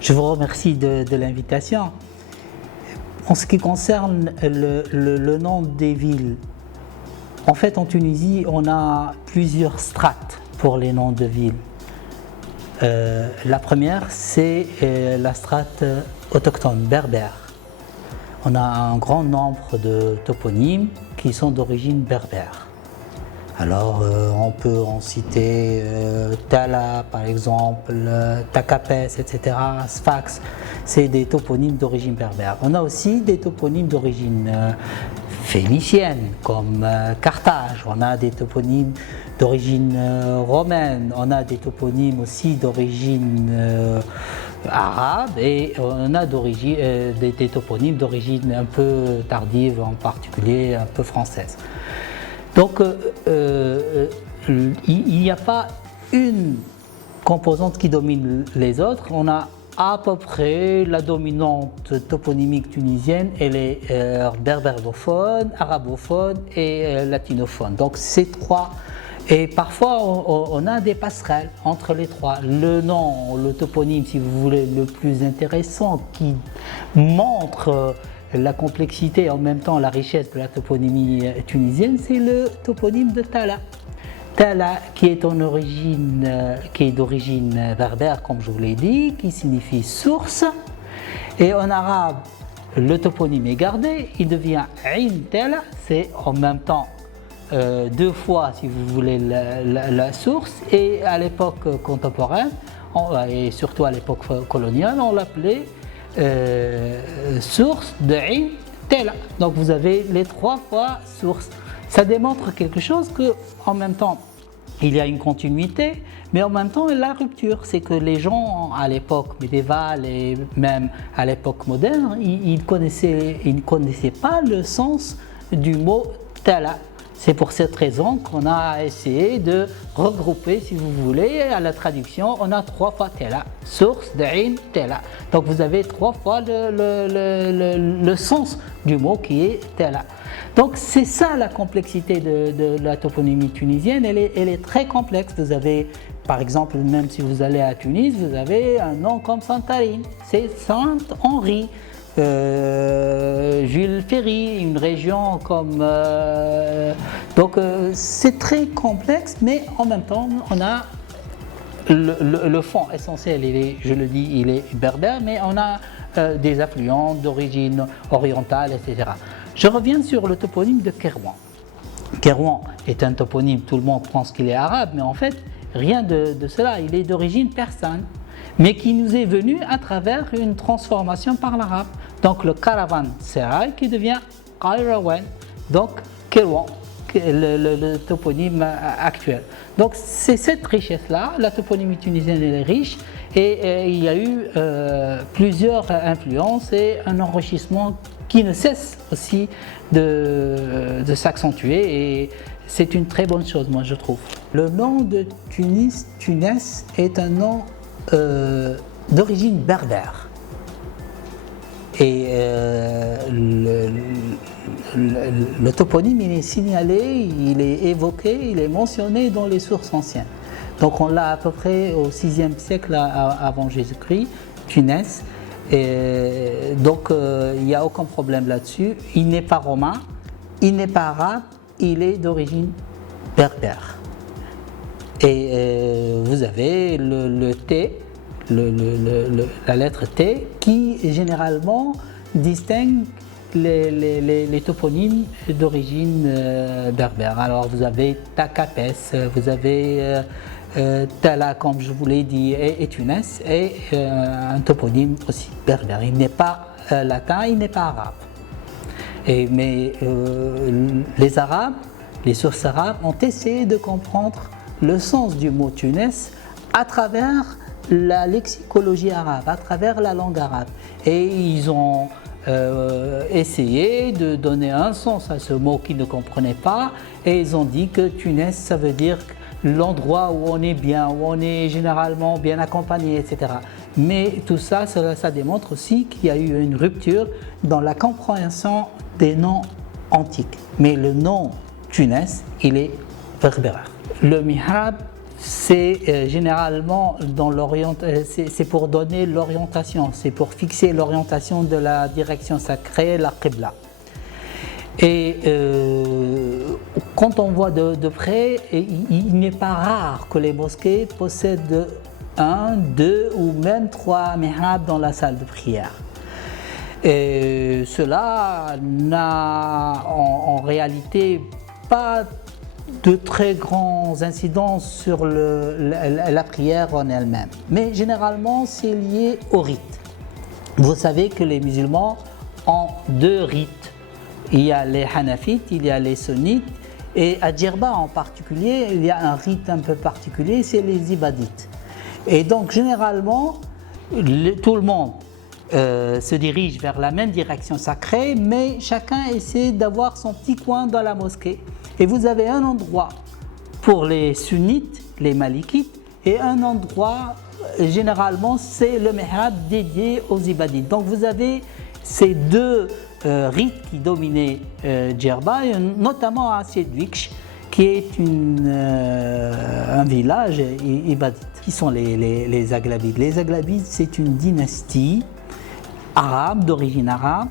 Je vous remercie de l'invitation. En ce qui concerne le nom des villes, en fait en Tunisie on a plusieurs strates pour les noms de villes. La première c'est la strate autochtone berbère. On a un grand nombre de toponymes qui sont d'origine berbère. Alors on peut en citer Tala par exemple, Takapes, etc., Sfax, c'est des toponymes d'origine berbère. On a aussi des toponymes d'origine phénicienne comme Carthage, on a des toponymes d'origine romaine, on a des toponymes aussi d'origine arabe et on a des toponymes d'origine un peu tardive, en particulier un peu française. Donc, il n'y a pas une composante qui domine les autres. On a à peu près la dominante toponymique tunisienne, elle est berbérophone, arabophone et latinophone. Donc, ces trois. Et parfois, on a des passerelles entre les trois. Le nom, le toponyme, si vous voulez, le plus intéressant, qui montre la complexité et en même temps la richesse de la toponymie tunisienne, c'est le toponyme de Tala. Tala qui est d'origine berbère, comme je vous l'ai dit, qui signifie source. Et en arabe, le toponyme est gardé, il devient Ain Tala, c'est en même temps deux fois, si vous voulez, la source. Et à l'époque contemporaine, et surtout à l'époque coloniale, on l'appelait source de Ain Tala. Donc vous avez les trois fois source. Ça démontre quelque chose que, en même temps, il y a une continuité, mais en même temps, la rupture. C'est que les gens, à l'époque médiévale et même à l'époque moderne, ils ne connaissaient pas le sens du mot Tala. C'est pour cette raison qu'on a essayé de regrouper, si vous voulez, à la traduction, on a trois fois Tela, source de Ain Tela. Donc vous avez trois fois le sens du mot qui est Tela. Donc c'est ça la complexité de la toponymie tunisienne, elle est très complexe. Vous avez, par exemple, même si vous allez à Tunis, vous avez un nom comme Santarine, c'est Saint-Henri. Jules Ferry, une région comme... donc c'est très complexe, mais en même temps, on a le fond essentiel, je le dis, il est berbère, mais on a des affluents d'origine orientale, etc. Je reviens sur le toponyme de Kairouan. Kairouan est un toponyme, tout le monde pense qu'il est arabe, mais en fait, rien de cela, il est d'origine persane, mais qui nous est venu à travers une transformation par l'arabe. Donc le caravansérail qui devient Qairawan, donc Kairouan, le toponyme actuel. Donc c'est cette richesse-là, la toponymie tunisienne elle est riche et il y a eu plusieurs influences et un enrichissement qui ne cesse aussi de s'accentuer et c'est une très bonne chose, moi je trouve. Le nom de Tunis, Tunès, est un nom d'origine berbère. Et le toponyme, il est signalé, il est évoqué, il est mentionné dans les sources anciennes. Donc on l'a à peu près au 6e siècle avant Jésus-Christ, Tunès. Et donc il n'y a aucun problème là-dessus. Il n'est pas romain, il n'est pas arabe, il est d'origine berbère. Et vous avez le T, la lettre T, qui généralement distingue les toponymes d'origine berbère. Alors vous avez Takapes, vous avez Tala, comme je vous l'ai dit, et Tunis, et un toponyme aussi berbère. Il n'est pas latin, il n'est pas arabe. Mais les Arabes, les sources arabes ont essayé de comprendre le sens du mot Tunis à travers la lexicologie arabe, à travers la langue arabe. Et ils ont essayé de donner un sens à ce mot qu'ils ne comprenaient pas, et ils ont dit que Tunis, ça veut dire l'endroit où on est bien, où on est généralement bien accompagné, etc. Mais tout ça, ça démontre aussi qu'il y a eu une rupture dans la compréhension des noms antiques. Mais le nom Tunis, il est berbère. Le mihrab, c'est généralement c'est pour donner l'orientation, c'est pour fixer l'orientation de la direction sacrée, la Qibla. Et quand on voit de près, il n'est pas rare que les mosquées possèdent 1, 2 ou même 3 mihrab dans la salle de prière. Et cela n'a en réalité pas de très grands incidences sur la prière en elle-même. Mais généralement, c'est lié au rite. Vous savez que les musulmans ont 2 rites. Il y a les hanafites, il y a les sunnites, et à Djerba en particulier, il y a un rite un peu particulier, c'est les ibadites. Et donc généralement, tout le monde se dirige vers la même direction sacrée, mais chacun essaie d'avoir son petit coin dans la mosquée. Et vous avez un endroit pour les sunnites, les malikites, et un endroit, généralement, c'est le mihrab dédié aux ibadites. Donc vous avez ces 2 rites qui dominaient Djerba, notamment à Sedvikh, qui est un village ibadite. Qui sont les Aghlabides? Les Aghlabides, c'est une dynastie arabe, d'origine arabe,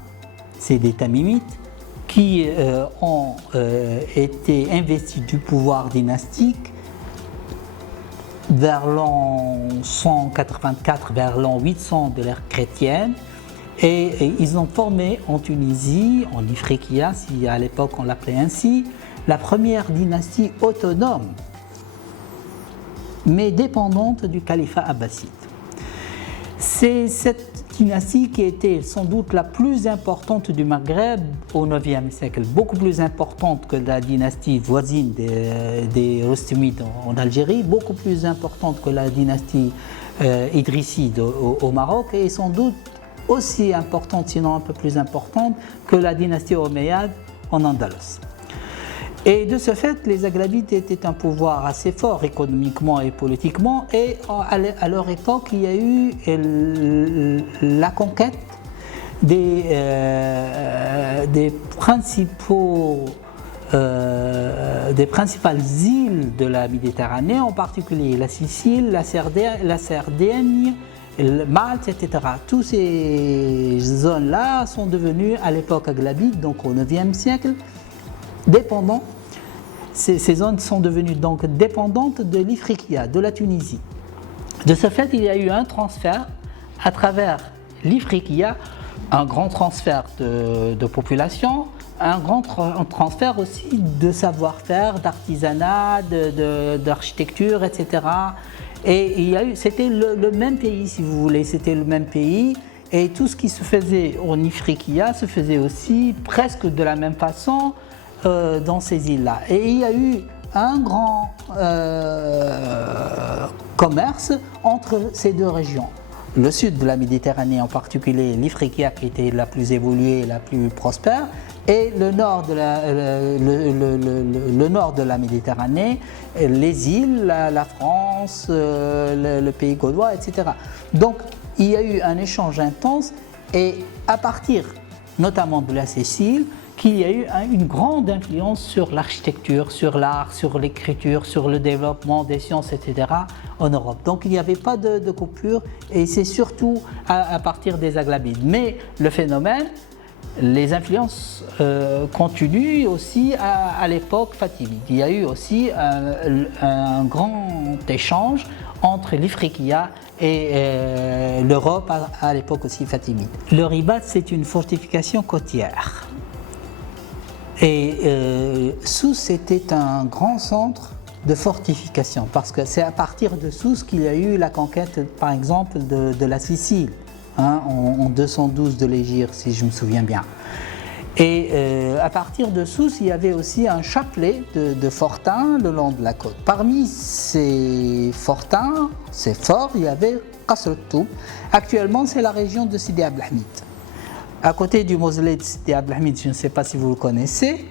c'est des Tamimites, qui ont été investis du pouvoir dynastique vers l'an 184, vers l'an 800 de l'ère chrétienne. Et ils ont formé en Tunisie, en Ifriqiya, si à l'époque on l'appelait ainsi, la première dynastie autonome, mais dépendante du califat abbasside. C'est cette dynastie qui était sans doute la plus importante du Maghreb au IXe siècle, beaucoup plus importante que la dynastie voisine des Rostimides en Algérie, beaucoup plus importante que la dynastie idrisside au Maroc, et sans doute aussi importante, sinon un peu plus importante, que la dynastie omeyyade en Andalous. Et de ce fait, les Aghlabides étaient un pouvoir assez fort économiquement et politiquement, et à leur époque, il y a eu la conquête des principales îles de la Méditerranée, en particulier la Sicile, la Sardaigne, Malte, etc. Toutes ces zones-là sont devenues à l'époque aghlabide, donc au IXe siècle, dépendants. Ces zones sont devenues donc dépendantes de l'Ifriqiya, de la Tunisie. De ce fait, il y a eu un transfert à travers l'Ifriqiya, un grand transfert de population, un grand transfert aussi de savoir-faire, d'artisanat, d'architecture, etc. Et c'était le même pays, si vous voulez, c'était le même pays. Et tout ce qui se faisait en Ifriqiya se faisait aussi presque de la même façon dans ces îles-là. Et il y a eu un grand commerce entre ces 2 régions. Le sud de la Méditerranée, en particulier l'Ifriqiya, qui était la plus évoluée et la plus prospère, et le nord de la Méditerranée, les îles, la France, le pays gaulois, etc. Donc il y a eu un échange intense, et à partir notamment de la Sicile, qu'il y a eu une grande influence sur l'architecture, sur l'art, sur l'écriture, sur le développement des sciences, etc. en Europe. Donc il n'y avait pas de coupure, et c'est surtout à partir des Aghlabides. Mais le phénomène, les influences continuent aussi à l'époque fatimide. Il y a eu aussi un grand échange entre l'Ifriqiya et l'Europe à l'époque aussi fatimide. Le Ribat, c'est une fortification côtière. Et Sousse était un grand centre de fortification, parce que c'est à partir de Sousse qu'il y a eu la conquête, par exemple, de la Sicile, en 212 de l'Hégire, si je me souviens bien. Et à partir de Sousse, il y avait aussi un chapelet de fortins le long de la côte. Parmi ces fortins, ces forts, il y avait Qasr al-Toub. Actuellement, c'est la région de Sidi Abdelhamid. À côté du mausolée de Sidi Abdelhamid, je ne sais pas si vous le connaissez,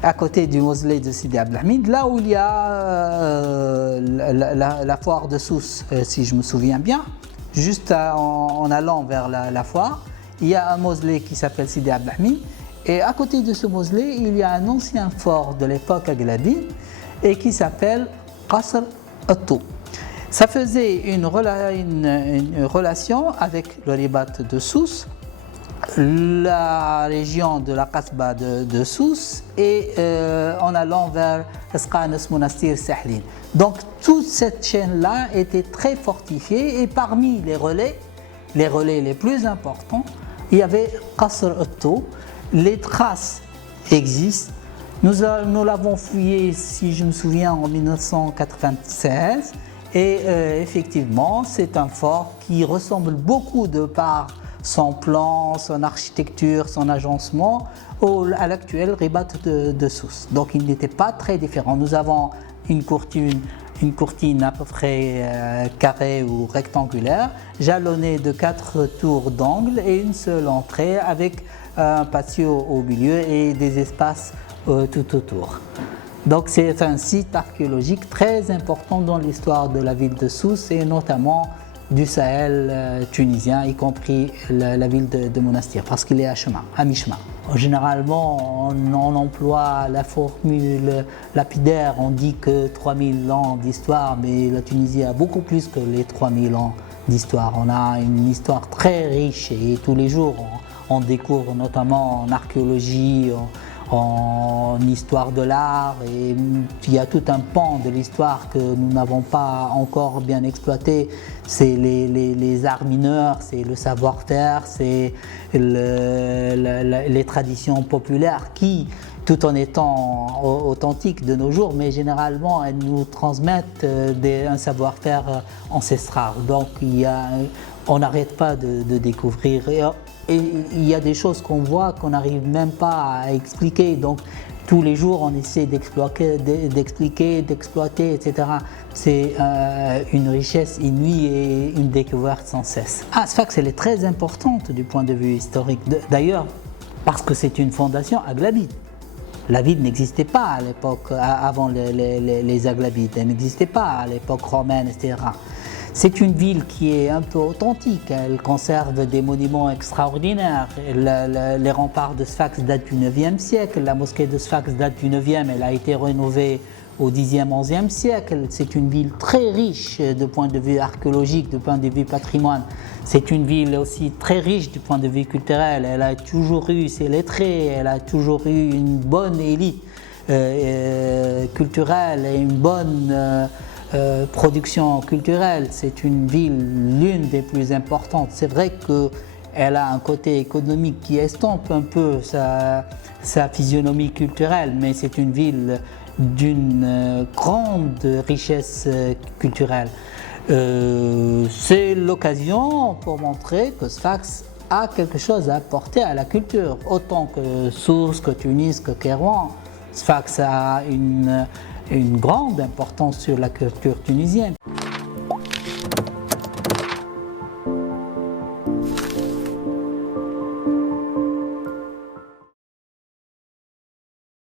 à côté du mausolée de Sidi Abdelhamid, là où il y a la foire de Sousse, si je me souviens bien, juste en allant vers la foire, il y a un mausolée qui s'appelle Sidi Abdelhamid, et à côté de ce mausolée, il y a un ancien fort de l'époque aghlabide et qui s'appelle Qasr Otto. Ça faisait une relation avec le Ribat de Sousse, la région de la Kasbah de Sousse et en allant vers Esqanes Monastir Sahlin. Donc toute cette chaîne-là était très fortifiée et parmi les relais les plus importants, il y avait Qasr Otto. Les traces existent. Nous l'avons fouillé, si je me souviens, en 1996. Et effectivement, c'est un fort qui ressemble beaucoup de par son plan, son architecture, son agencement à l'actuel Ribat de Sousse. Donc il n'était pas très différent. Nous avons une courtine à peu près carrée ou rectangulaire, jalonnée de 4 tours d'angle et une seule entrée avec un patio au milieu et des espaces tout autour. Donc c'est un site archéologique très important dans l'histoire de la ville de Sousse et notamment du Sahel tunisien, y compris la ville de Monastir, parce qu'il est à mi-chemin. Généralement, on emploie la formule lapidaire, on dit que 3000 ans d'histoire, mais la Tunisie a beaucoup plus que les 3000 ans d'histoire. On a une histoire très riche et tous les jours on découvre, notamment en archéologie, en histoire de l'art, et il y a tout un pan de l'histoire que nous n'avons pas encore bien exploité. C'est les arts mineurs, c'est le savoir-faire, c'est les traditions populaires qui, tout en étant authentiques de nos jours, mais généralement elles nous transmettent un savoir-faire ancestral. Donc on n'arrête pas de découvrir. Et il y a des choses qu'on voit qu'on n'arrive même pas à expliquer. Donc tous les jours on essaie d'expliquer, d'exploiter, etc. C'est une richesse inouïe et une découverte sans cesse. Sfax, elle est très importante du point de vue historique. D'ailleurs, parce que c'est une fondation aghlabide. La ville n'existait pas à l'époque, avant les Aghlabides. Elle n'existait pas à l'époque romaine, etc. C'est une ville qui est un peu authentique, elle conserve des monuments extraordinaires. Les remparts de Sfax datent du 9e siècle, la mosquée de Sfax date du 9e, elle a été rénovée au 10e, 11e siècle. C'est une ville très riche du point de vue archéologique, du point de vue patrimoine. C'est une ville aussi très riche du point de vue culturel, elle a toujours eu ses lettrés, elle a toujours eu une bonne élite culturelle et une bonne production culturelle. C'est une ville, l'une des plus importantes. C'est vrai qu'elle a un côté économique qui estompe un peu sa physionomie culturelle, mais c'est une ville d'une grande richesse culturelle. C'est l'occasion pour montrer que Sfax a quelque chose à apporter à la culture. Autant que Sousse, que Tunis, que Kairouan, Sfax a une grande importance sur la culture tunisienne.